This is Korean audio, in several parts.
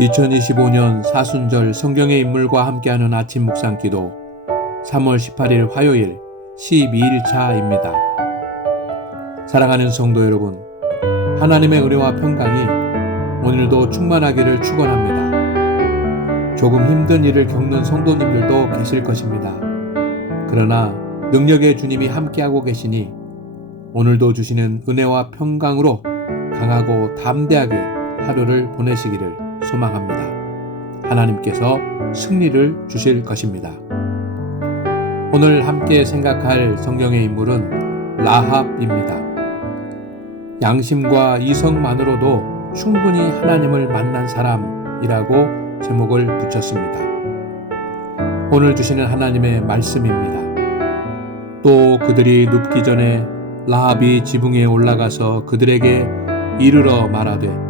2025년 사순절 성경의 인물과 함께하는 아침 묵상 기도 3월 18일 화요일 12일차입니다. 사랑하는 성도 여러분, 하나님의 은혜와 평강이 오늘도 충만하기를 축원합니다. 조금 힘든 일을 겪는 성도님들도 계실 것입니다. 그러나 능력의 주님이 함께하고 계시니 오늘도 주시는 은혜와 평강으로 강하고 담대하게 하루를 보내시기를 소망합니다. 하나님께서 승리를 주실 것입니다. 오늘 함께 생각할 성경의 인물은 라합입니다. 양심과 이성만으로도 충분히 하나님을 만난 사람이라고 제목을 붙였습니다. 오늘 주시는 하나님의 말씀입니다. 또 그들이 눕기 전에 라합이 지붕에 올라가서 그들에게 이르러 말하되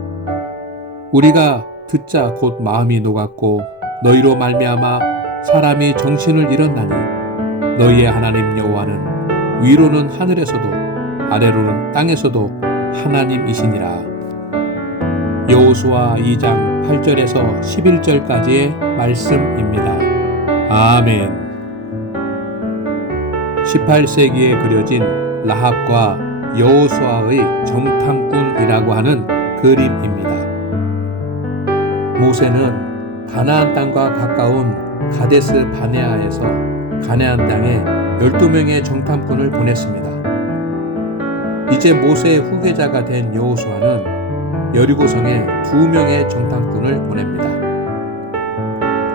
우리가 듣자 곧 마음이 녹았고 너희로 말미암아 사람이 정신을 잃었나니 너희의 하나님 여호와는 위로는 하늘에서도 아래로는 땅에서도 하나님이시니라 여호수아 2장 8절에서 11절까지의 말씀입니다. 아멘 18세기에 그려진 라합과 여호수아의 정탐꾼이라고 하는 그림입니다. 모세는 가나안 땅과 가까운 가데스 바네아에서 가나안 땅에 12명의 정탐꾼을 보냈습니다. 이제 모세의 후계자가 된 여호수아는 여리고성에 두 명의 정탐꾼을 보냅니다.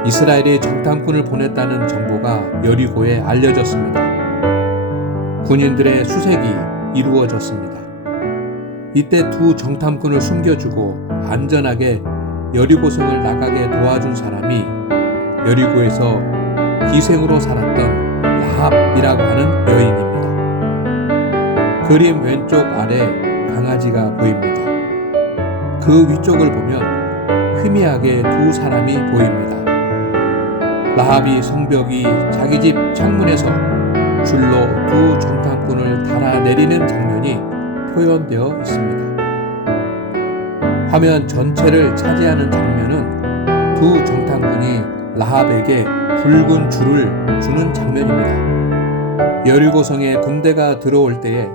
이스라엘이 정탐꾼을 보냈다는 정보가 여리고에 알려졌습니다. 군인들의 수색이 이루어졌습니다. 이때 두 정탐꾼을 숨겨주고 안전하게 여리고성을 나가게 도와준 사람이 여리고에서 기생으로 살았던 라합이라고 하는 여인입니다. 그림 왼쪽 아래 강아지가 보입니다. 그 위쪽을 보면 희미하게 두 사람이 보입니다. 라합이 성벽이 자기 집 창문에서 줄로 두 정탐꾼을 달아내리는 장면이 표현되어 있습니다. 화면 전체를 차지하는 장면은 두 정탐꾼이 라합에게 붉은 줄을 주는 장면입니다. 여리고성에 군대가 들어올 때에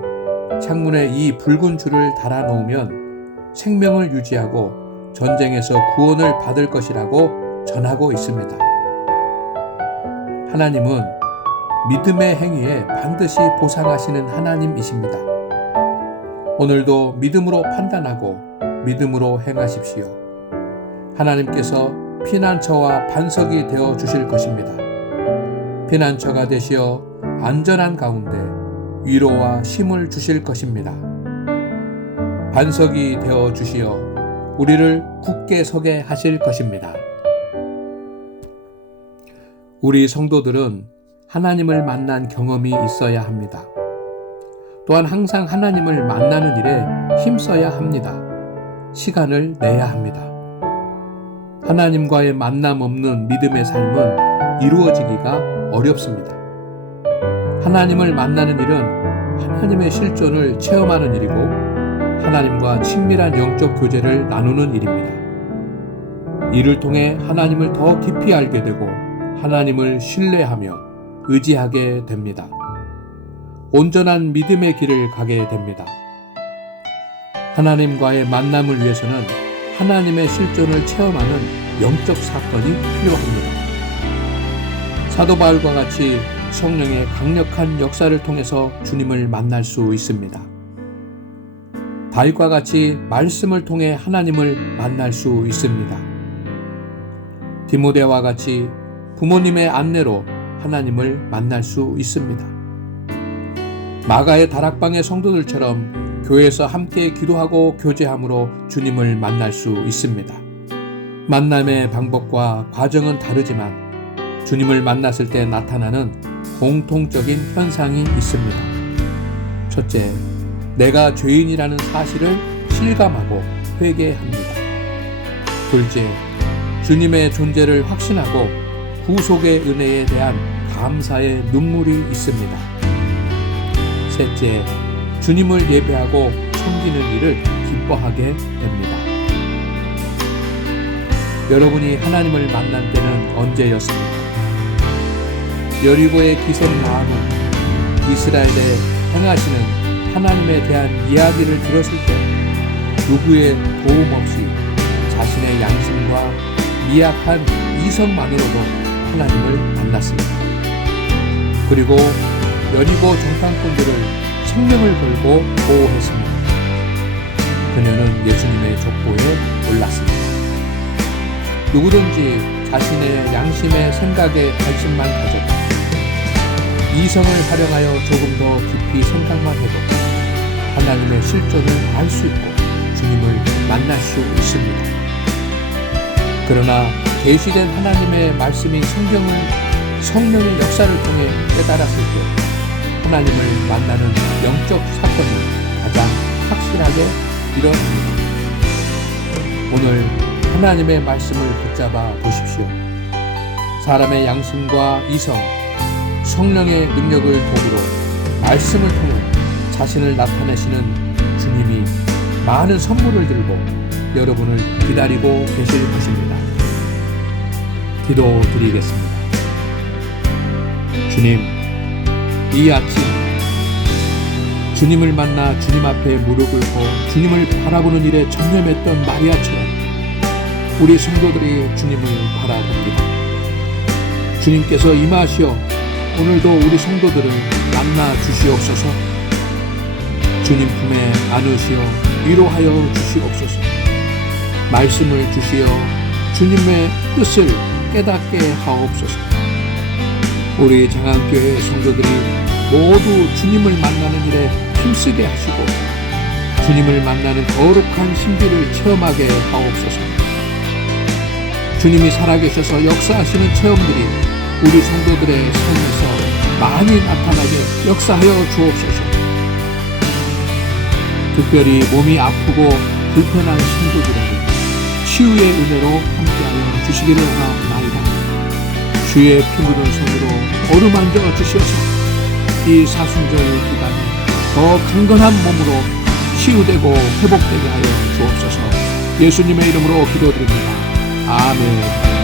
창문에 이 붉은 줄을 달아 놓으면 생명을 유지하고 전쟁에서 구원을 받을 것이라고 전하고 있습니다. 하나님은 믿음의 행위에 반드시 보상하시는 하나님이십니다. 오늘도 믿음으로 판단하고 믿음으로 행하십시오. 하나님께서 피난처와 반석이 되어 주실 것입니다. 피난처가 되시어 안전한 가운데 위로와 힘을 주실 것입니다. 반석이 되어 주시어 우리를 굳게 서게 하실 것입니다. 우리 성도들은 하나님을 만난 경험이 있어야 합니다. 또한 항상 하나님을 만나는 일에 힘써야 합니다. 시간을 내야 합니다. 하나님과의 만남 없는 믿음의 삶은 이루어지기가 어렵습니다. 하나님을 만나는 일은 하나님의 실존을 체험하는 일이고 하나님과 친밀한 영적 교제를 나누는 일입니다. 이를 통해 하나님을 더 깊이 알게 되고 하나님을 신뢰하며 의지하게 됩니다. 온전한 믿음의 길을 가게 됩니다. 하나님과의 만남을 위해서는 하나님의 실존을 체험하는 영적 사건이 필요합니다. 사도 바울과 같이 성령의 강력한 역사를 통해서 주님을 만날 수 있습니다. 다윗과 같이 말씀을 통해 하나님을 만날 수 있습니다. 디모데와 같이 부모님의 안내로 하나님을 만날 수 있습니다. 마가의 다락방의 성도들처럼 교회에서 함께 기도하고 교제함으로 주님을 만날 수 있습니다. 만남의 방법과 과정은 다르지만 주님을 만났을 때 나타나는 공통적인 현상이 있습니다. 첫째, 내가 죄인이라는 사실을 실감하고 회개합니다. 둘째, 주님의 존재를 확신하고 구속의 은혜에 대한 감사의 눈물이 있습니다. 셋째, 주님을 예배하고 섬기는 일을 기뻐하게 됩니다. 여러분이 하나님을 만난 때는 언제였습니까? 여리고의 기생 나아는 이스라엘에 행하시는 하나님에 대한 이야기를 들었을 때 누구의 도움 없이 자신의 양심과 미약한 이성만으로도 하나님을 만났습니다. 그리고 여리고 정탐꾼들을 생명을 걸고 보호했습니다. 그녀는 예수님의 족보에 올랐습니다. 누구든지 자신의 양심의 생각에 관심만 가져도 이성을 활용하여 조금 더 깊이 생각만 해도 하나님의 실존을 알 수 있고 주님을 만날 수 있습니다. 그러나 계시된 하나님의 말씀이 성경을 성령의 역사를 통해 깨달았을 때 하나님을 만나는 영적 사건이 가장 확실하게 일어납니다. 오늘 하나님의 말씀을 붙잡아 보십시오. 사람의 양심과 이성, 성령의 능력을 도구로 말씀을 통해 자신을 나타내시는 주님이 많은 선물을 들고 여러분을 기다리고 계실 것입니다. 기도 드리겠습니다. 주님, 이 아침 주님을 만나 주님 앞에 무릎 꿇고 주님을 바라보는 일에 전념했던 마리아처럼 우리 성도들이 주님을 바라봅니다. 주님께서 임하시어 오늘도 우리 성도들을 만나 주시옵소서. 주님 품에 안으시어 위로하여 주시옵소서. 말씀을 주시어 주님의 뜻을 깨닫게 하옵소서. 우리 장안교회 성도들이 모두 주님을 만나는 일에 힘쓰게 하시고 주님을 만나는 거룩한 신비를 체험하게 하옵소서 주님이 살아계셔서 역사하시는 체험들이 우리 성도들의 삶에서 많이 나타나게 역사하여 주옵소서. 특별히 몸이 아프고 불편한 신도들에게 치유의 은혜로 함께하여 주시기를 원하옵나이다. 주의 피 묻은 손으로 어루만져 주시어서 이 사순절 기간에 더 강건한 몸으로 치유되고 회복되게 하여 주옵소서. 예수님의 이름으로 기도드립니다. 아멘.